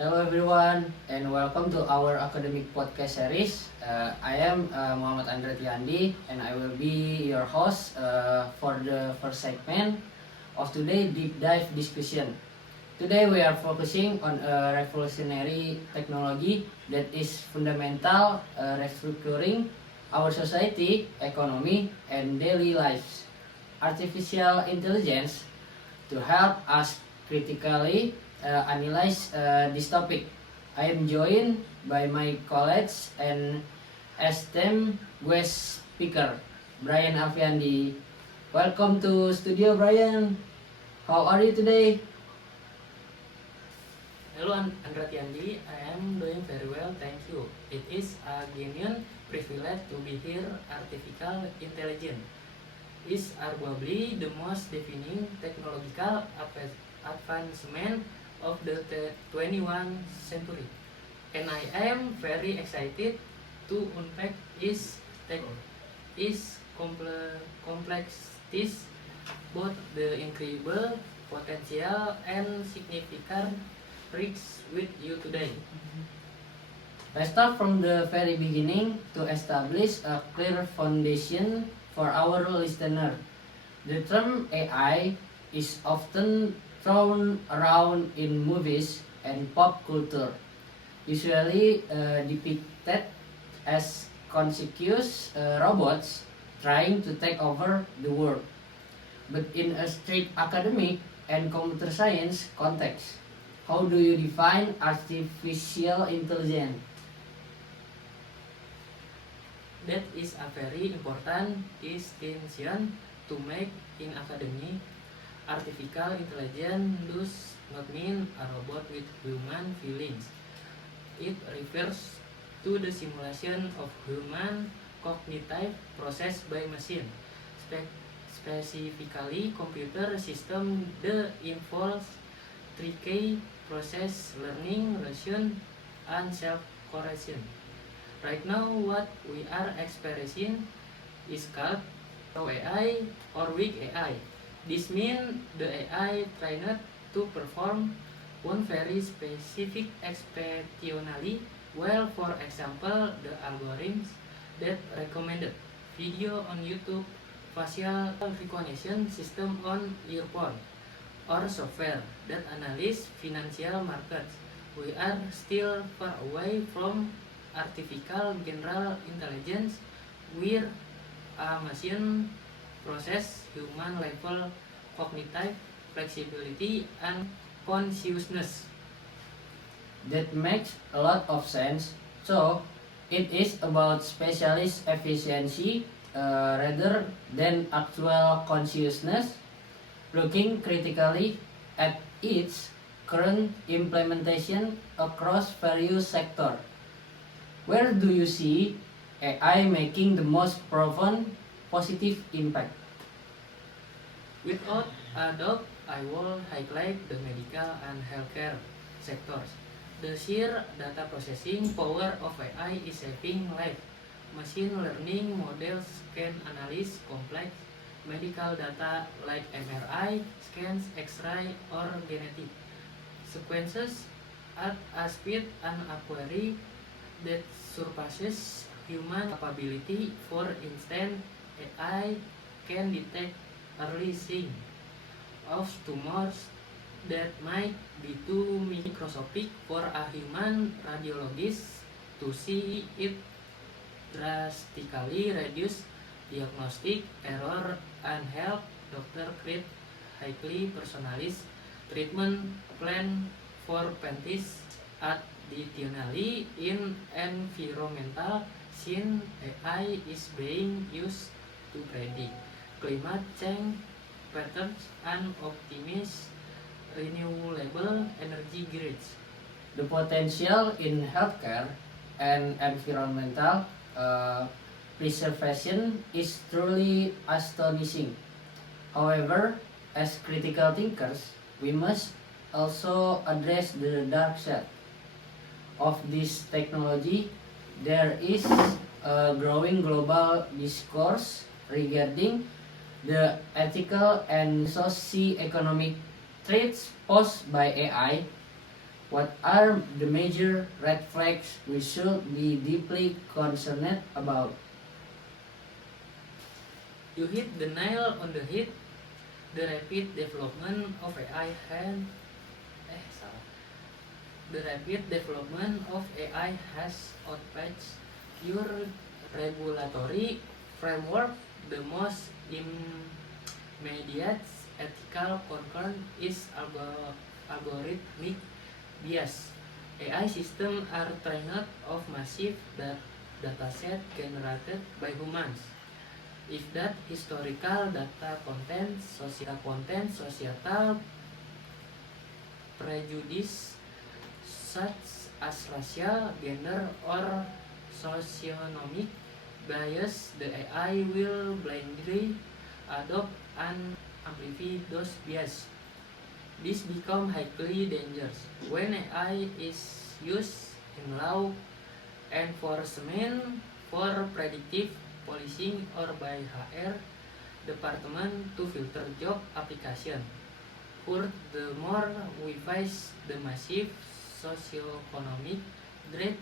Hello everyone and welcome to our academic podcast series. I am Muhammad Andra Tiandi and I will be your host for the first segment of today deep dive discussion. Today we are focusing on a revolutionary technology that is fundamental restructuring our society, economy and daily lives. Artificial intelligence to help us critically analyze this topic. I am joined by my colleagues and esteemed guest speaker, Brian Afiandi. Welcome to studio, Brian. How are you today? Hello Andra Tiandi, I am doing very well, thank you. It is a genuine privilege to be here. Artificial intelligence is arguably the most defining technological advancement of the 21st century. And I am very excited to unpack its complexities, both the incredible potential and significant risks with you today. Let's start from the very beginning to establish a clear foundation for our listener. The term AI is often thrown around in movies and pop culture, usually depicted as conscious robots trying to take over the world. But in a strict academic and computer science context, how do you define artificial intelligence? That is a very important distinction to make in academy. Artificial intelligence does not mean a robot with human feelings. It refers to the simulation of human cognitive process by machine, specifically computer system that involves tricky process learning, reason, and self-correction. Right now, what we are experiencing is called slow AI or weak AI. This means the AI trained to perform one very specific expectationally well. For example, the algorithms that recommended video on YouTube, facial recognition system on your phone, or software that analyze financial markets. We are still far away from artificial general intelligence where a machine process human level cognitive flexibility and consciousness. That makes a lot of sense. So, it is about specialist efficiency rather than actual consciousness. Looking critically at its current implementation across various sectors, where do you see AI making the most profound positive impact? Without a doubt, I will highlight the medical and healthcare sectors. The sheer data processing power of AI is saving life. Machine learning models can analyze complex medical data like MRI scans, X-ray, or genetic sequences at a speed and accuracy that surpasses human capability. For instance, AI can detect early signs of tumors that might be too microscopic for a human radiologist to see. It drastically reduce diagnostic error and help doctor create highly personalized treatment plan for patients. Additionally, in environmental science, AI is being used to predict climate change patterns and optimize renewable energy grids. The potential in healthcare and environmental preservation is truly astonishing. However, as critical thinkers, we must also address the dark side of this technology. There is a growing global discourse regarding the ethical and socio-economic threats posed by AI. What are the major red flags we should be deeply concerned about? You hit the nail on the head. The rapid development of AI salah. The rapid development of AI has outpaced your regulatory framework. The most immediate ethical concern is algorithmic bias. AI systems are trained of massive dataset generated by humans. If that historical data contains societal prejudice such as racial, gender, or socioeconomic bias, the AI will blindly adopt and amplify those bias. This becomes highly dangerous when AI is used in law enforcement for predictive policing or by HR department to filter job application. Furthermore, we face the massive socioeconomic threat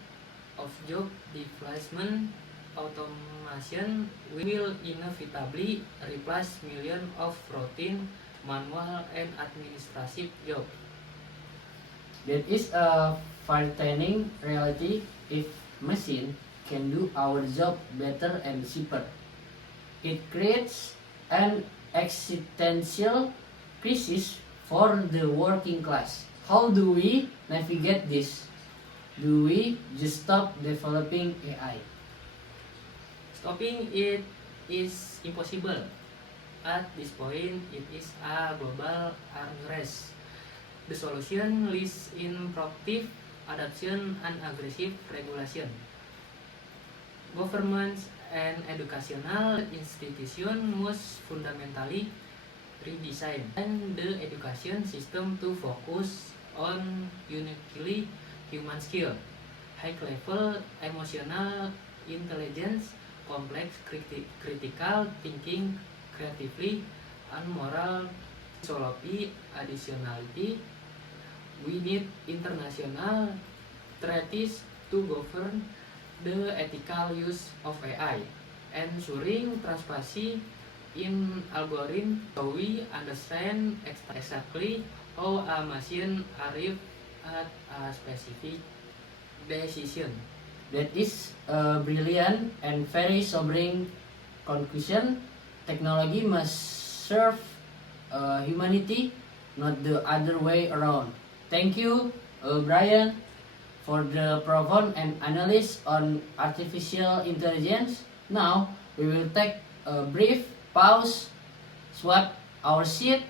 of job displacement. Automation will inevitably replace millions of routine, manual, and administrative jobs. That is a frightening reality. If machine can do our job better and cheaper, it creates an existential crisis for the working class. How do we navigate this? Do we just stop developing AI? Stopping it is impossible. At this point, it is a global unrest. The solution lies in proactive adoption and aggressive regulation. Governments and educational institutions must fundamentally redesign the education system to focus on uniquely human skill, high-level emotional intelligence, complex critical thinking, creativity, and moral philosophy. Additionally, we need international treaties to govern the ethical use of AI, ensuring transparency in algorithm so we understand exactly how a machine arrives at a specific decision. That is a brilliant and very sobering conclusion. Technology must serve humanity, not the other way around. Thank you, Brian, for the profound and analysis on artificial intelligence. Now we will take a brief pause, swap our seat,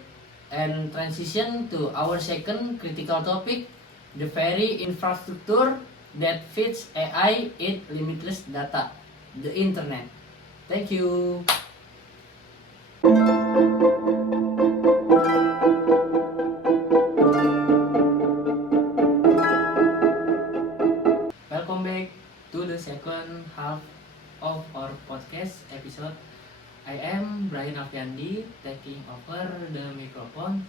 and transition to our second critical topic, the very infrastructure that feeds AI in limitless data, the internet. Thank you. Welcome back to the second half of our podcast episode. I am Brian Afiandi, taking over the microphone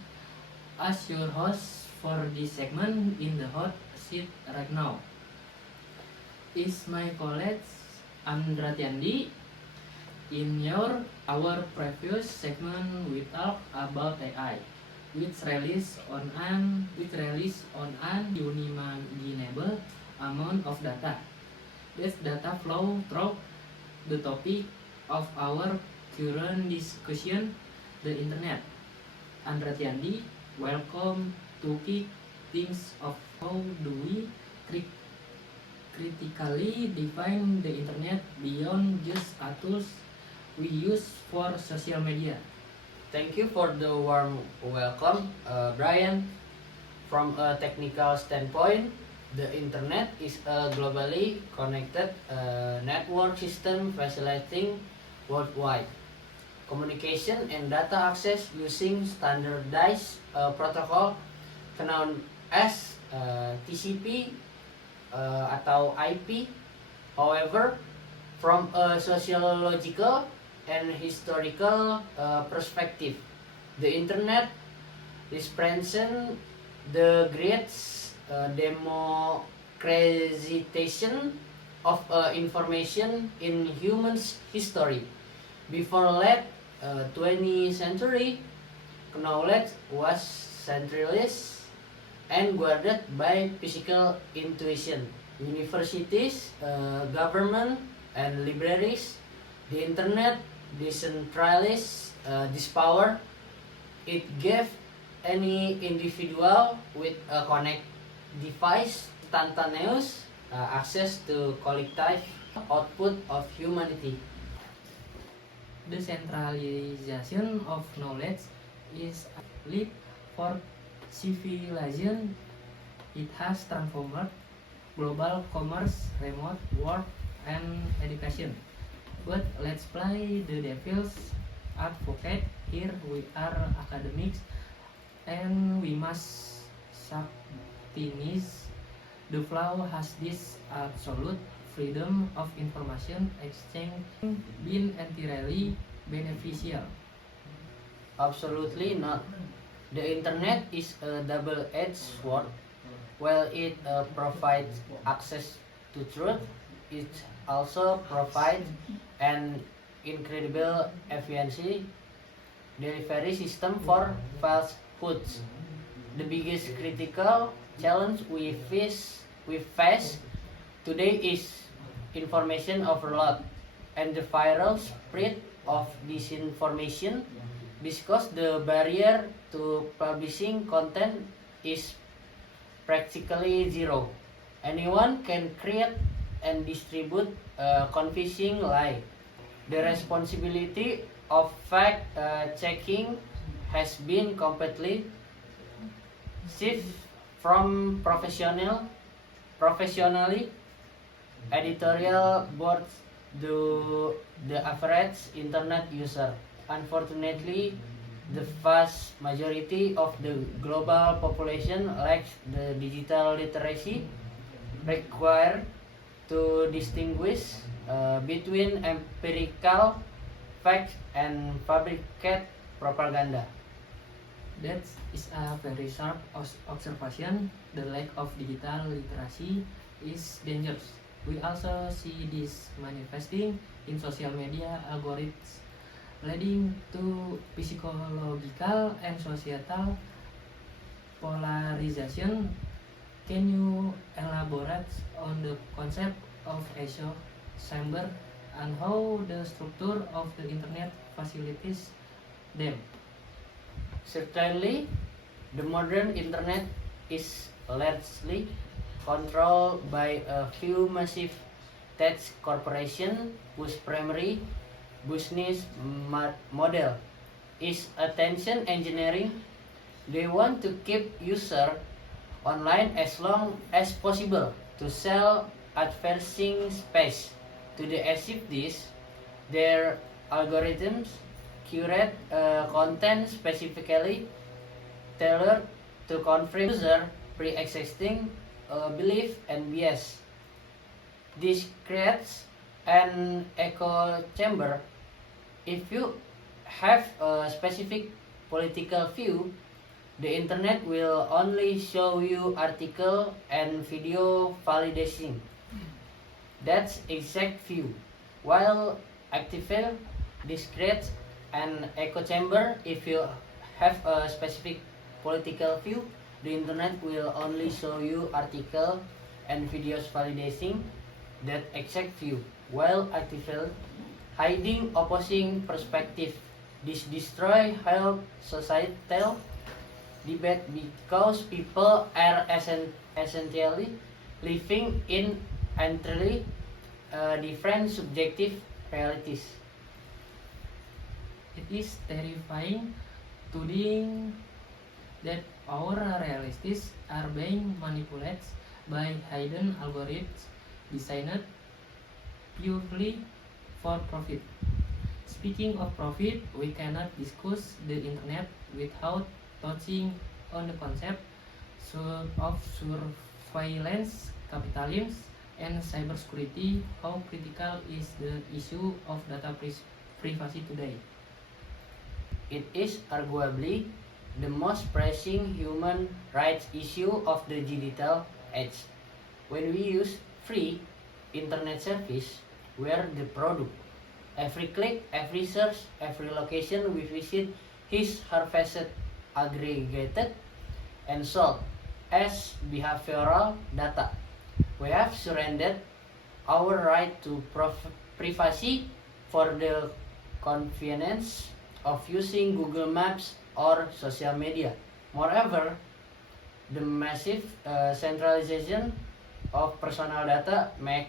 as your host for this segment in the hot seat right now. Is my colleague Andra Tiandi. In our previous segment, we talked about AI, which release on an unimaginable amount of data. This data flow through the topic of our current discussion, the internet. Andra Tiandi, welcome to kick things off. How do we critically define the internet beyond just a tools we use for social media? Thank you for the warm welcome, Brian. From a technical standpoint, the internet is a globally connected network system facilitating worldwide communication and data access using standardized protocol known as TCP atau IP. However, from a sociological and historical perspective, the internet represents the greatest democratization of information in humans history. Before late 20th century, knowledge was centralized and guarded by physical intuition. Universities, government, and libraries, the internet decentralized this power. It gave any individual with a connect device instantaneous access to collective output of humanity. The centralization of knowledge is a leap for civilization. It has transformed global commerce, remote work, and education. But let's play the devil's advocate. Here we are academics, and we must subtinize the flow. Has this absolute freedom of information exchange been entirely beneficial? Absolutely not. The internet is a double-edged sword. While it provides access to truth, it also provides an incredible efficiency delivery system for falsehoods. The biggest critical challenge we face today is information overload and the viral spread of disinformation, because the barrier to publishing content is practically zero. Anyone can create and distribute a confusing lie. The responsibility of fact checking has been completely shifted from professionally editorial boards to the average internet user. Unfortunately, the vast majority of the global population lacks the digital literacy required to distinguish between empirical facts and fabricated propaganda. That is a very sharp observation. The lack of digital literacy is dangerous. We also see this manifesting in social media algorithms, leading to psychological and societal polarization. Can you elaborate on the concept of echo chamber and how the structure of the internet facilitates them? Certainly, the modern internet is largely controlled by a few massive tech corporations whose primary business model is attention engineering. They want to keep users online as long as possible to sell advertising space. To achieve this, their algorithms curate content specifically tailored to confirm user pre-existing belief and bias. This creates an echo chamber. If you have a specific political view, the internet will only show you article and video validation that's exact view. While activate this creates an echo chamber. If you have a specific political view, the internet will only show you article and videos validating that exact view, while actively hiding opposing perspective. This destroy health societal debate because people are essentially living in entirely different subjective realities. It is terrifying to think that our realities are being manipulated by hidden algorithms designed purely for profit. Speaking of profit, we cannot discuss the internet without touching on the concept of surveillance capitalism and cybersecurity. How critical is the issue of data privacy today? It is arguably the most pressing human rights issue of the digital age. When we use free internet service, we are the product. Every click, every search, every location we visit is harvested, aggregated, and sold as behavioral data. We have surrendered our right to privacy for the convenience of using Google Maps or social media. Moreover, the massive centralization of personal data make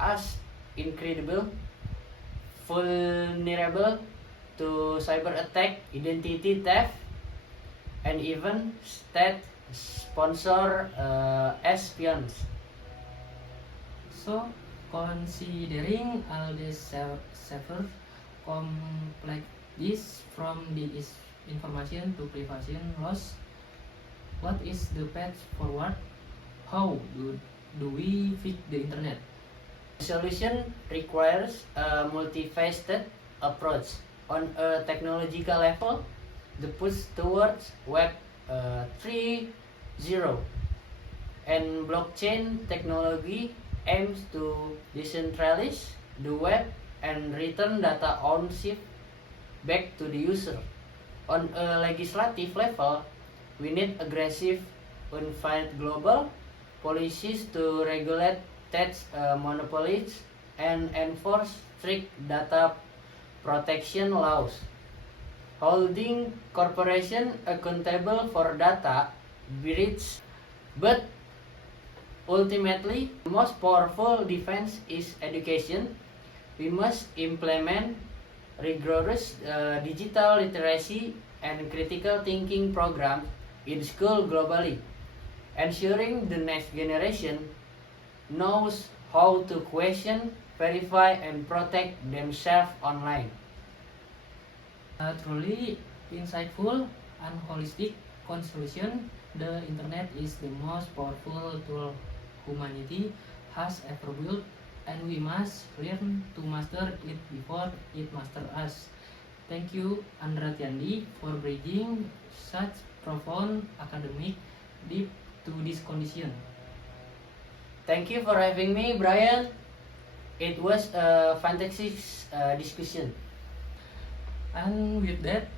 us incredible vulnerable to cyber attack, identity theft, and even state sponsor espionage. So, considering all these several complexities from the information to privacy loss, what is the path forward? How do we fix the internet? The solution requires a multifaceted approach. On a technological level, the push towards Web 3.0 and blockchain technology aims to decentralize the web and return data ownership back to the user. On a legislative level, we need aggressive, unified global policies to regulate tech monopolies and enforce strict data protection laws. Holding corporations accountable for data breach, but ultimately, the most powerful defense is education. We must implement rigorous digital literacy and critical thinking programs in school globally, ensuring the next generation knows how to question, verify, and protect themselves online. A truly insightful and holistic conclusion, the internet is the most powerful tool humanity has ever built, and we must learn to master it before it masters us. Thank you, Andra Tiandi, for bringing such profound academic depth to this condition. Thank you for having me, Brian. It was a fantastic discussion. And with that,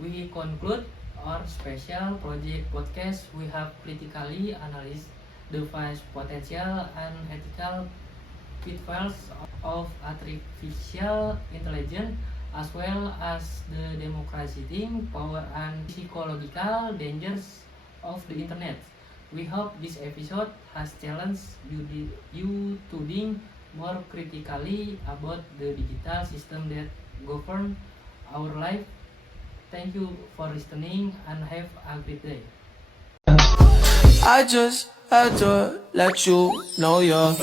we conclude our special project podcast. We have critically analyzed the vast potential and ethical pitfalls of artificial intelligence, as well as the democratizing power and psychological dangers of the internet. We hope this episode has challenged you to think more critically about the digital system that govern our life. Thank you for listening and have a great day. I just had to let you know you're